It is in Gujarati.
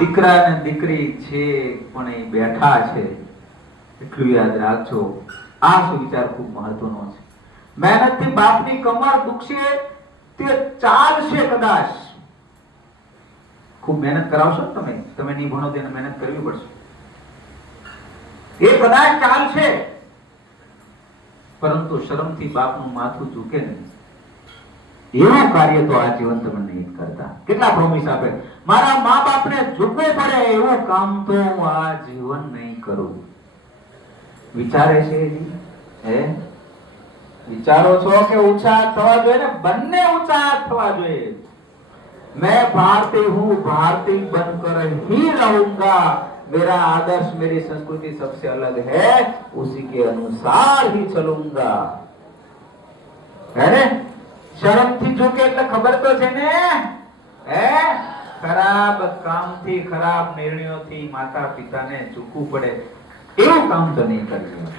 દીકરા અને દીકરી છે પણ એ બેઠા છે એટલું યાદ રાખજો. આ સુવિચાર ખૂબ મહત્વનો છે. મહેનતથી બાપની કમર દુખશે તે ચાલશે કદાચ. ખૂબ મહેનત કરાવશો તમે નહીં ભણો તેને મહેનત કરવી પડશે. એ કદાચ ચાલશે પરંતુ શરમથી બાપનું માથું ઝૂકે નહીં. એવું કાર્ય તો આ જીવન તમે નહીં કરતા. કેટલા પ્રોમિસ આપે, મારા મા બાપને ઝૂકવું પડે એવું કામ તો હું આ જીવન નહીં કરું. વિચારે છે હે? વિચારો છો કે ઊંચા થવા જોઈએ ને? બંને ઊંચા થવા જોઈએ. मैं भारतीय हूँ, भारतीय बनकर ही रहूंगा. मेरा आदर्श मेरी संस्कृति सबसे अलग है, उसी के अनुसार ही चलूंगा. है ने? शर्मથી ઝૂકે એટલે ખબર તો છે ને? હે? ખરાબ કામથી, ખરાબ નિર્ણયોથી માતા પિતાને ઝૂકવું પડે એવું કામ તો નહીં કરવું.